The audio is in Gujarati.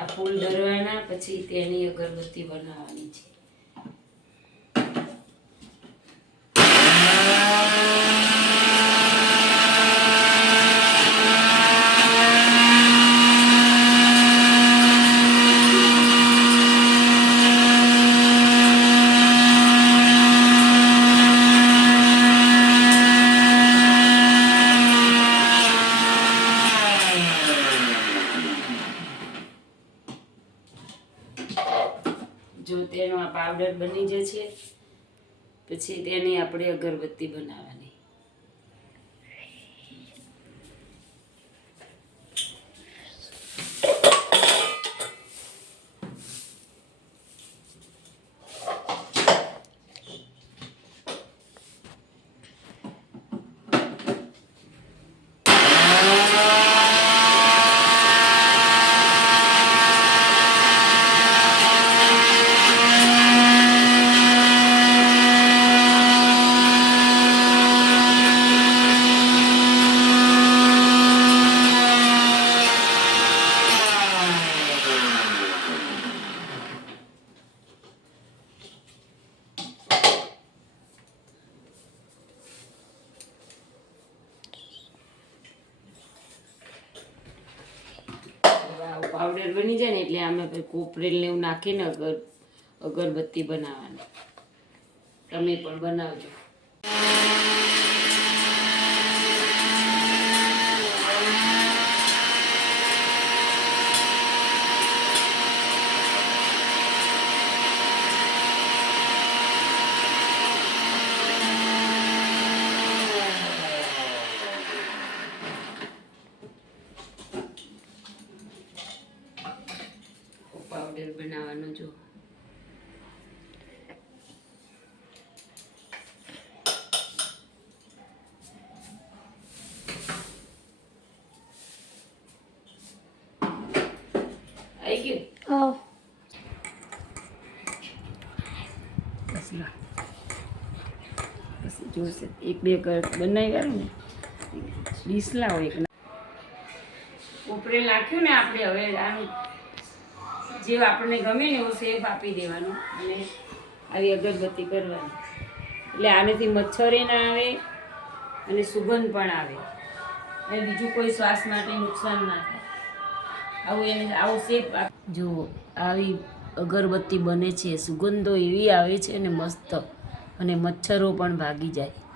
આ ફૂલ દરવાના પછી તેની અગરબત્તી બનાવવાની છે. જો તેનો આ પાવડર બની જશે પછી તેની આપણે અગરબત્તી બનાવવાની. પાવડર બની જાય ને એટલે આમે કોપરેલ ને એવું નાખીને અગરબત્તી બનાવવાની. તમે પણ બનાવજો. પાવડર બનાવવાનો જો આવી ગયું. પછી જોશે એક બે બનાવી વાળું ને ડીસલા હોય એક ઉપરે નાખ્યું ને આપણે. હવે આનું જે આપણને ગમે ને એવું શેપ આપી દેવાનો અને આવી અગરબત્તી કરવાની. એટલે આનેથી મચ્છરે ના આવે અને સુગંધ પણ આવે અને બીજું કોઈ શ્વાસ માટે નુકસાન ના થાય. આવો શેપ જો આવી અગરબત્તી બને છે. સુગંધો એવી આવે છે ને મસ્ત, અને મચ્છરો પણ ભાગી જાય.